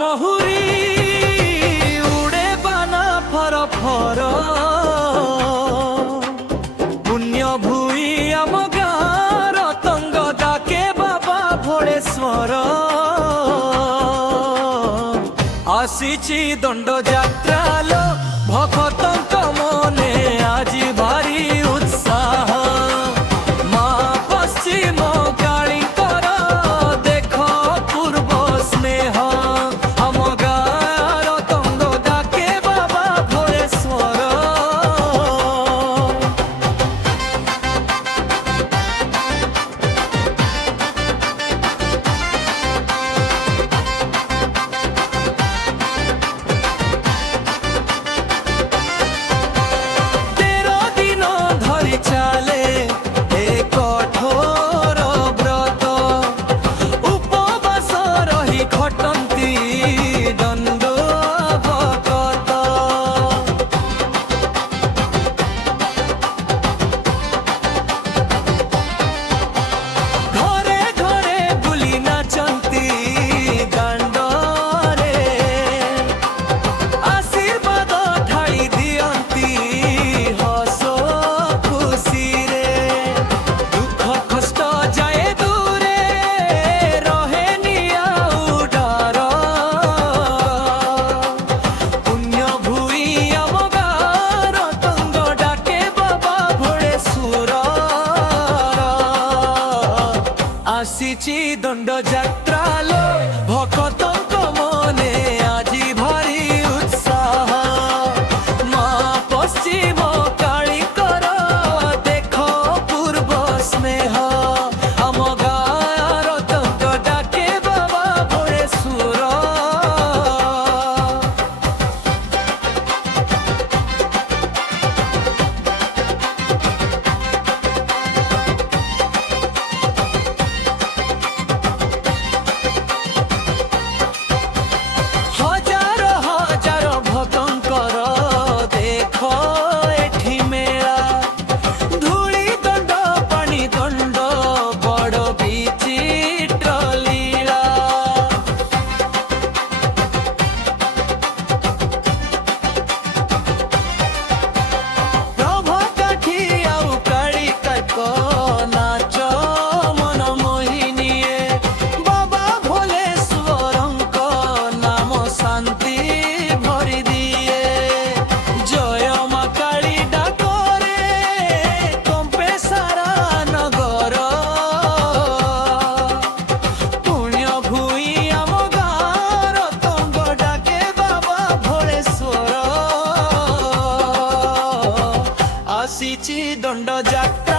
মহুরি উড়ে বানা ফর ফর পুণ্য ভুই আম গাঁর তঙ্গ ডাকে বাবা ভোলেশ্বর আসিছি দণ্ড যাত্রালো ভক্তଙ୍କ মনে আজি ভারি উৎসাহ মা পশ্চিম কালীঙ্কর দেখ পূর্ব স্নেহ আম গাঁর তঙ্গ ডাকে বাবা ভোলেশ্বর চালে এ কঠোর ব্রত উপবাস রহি খটন্তি দণ্ড ভকত ঘরে ঘরে বুলি নাচন্তি দাণ্ডরে আশীর্বাদ ঢাଳି দিଅନ୍ତି হস খুশিরে দুঃখ কষ্ট যায় দূরে রহেনি আউ ডর পুণ্য ভুই আম গাঁর তঙ্গ ডাকে বাবা ভোলেশ্বর আসিছি দণ্ড যাত্রালো ভক্তଙ୍କ মনে আজি ভারি উৎসাহ মা পশ্চিম কালীঙ্কর দেখ পূর্ব স্নেহ আম গাঁর তঙ্গ ডাকে বাবা ভোলেশ্বর হাজার হাজার ভক্তଙ୍କର দেখ এঠি মেলা ধূଳି দণ্ড পানি দণ্ড বড় বিচিত্র লীলা প্রভা কাঠি আউ কাଳିকাଙ୍କ নাচ মন মোহিনীয়ে বাবা ভোলেশ্বরଙ୍କ নাম শান্তি ভরি দিয়ে জয় মা কালী ডাকরে কম্পে সারা নগর পুণ্য ভুই আম গাঁর তঙ্গ ডাকে বাবা ভোলেশ্বর আসিছি দণ্ড যাত্রা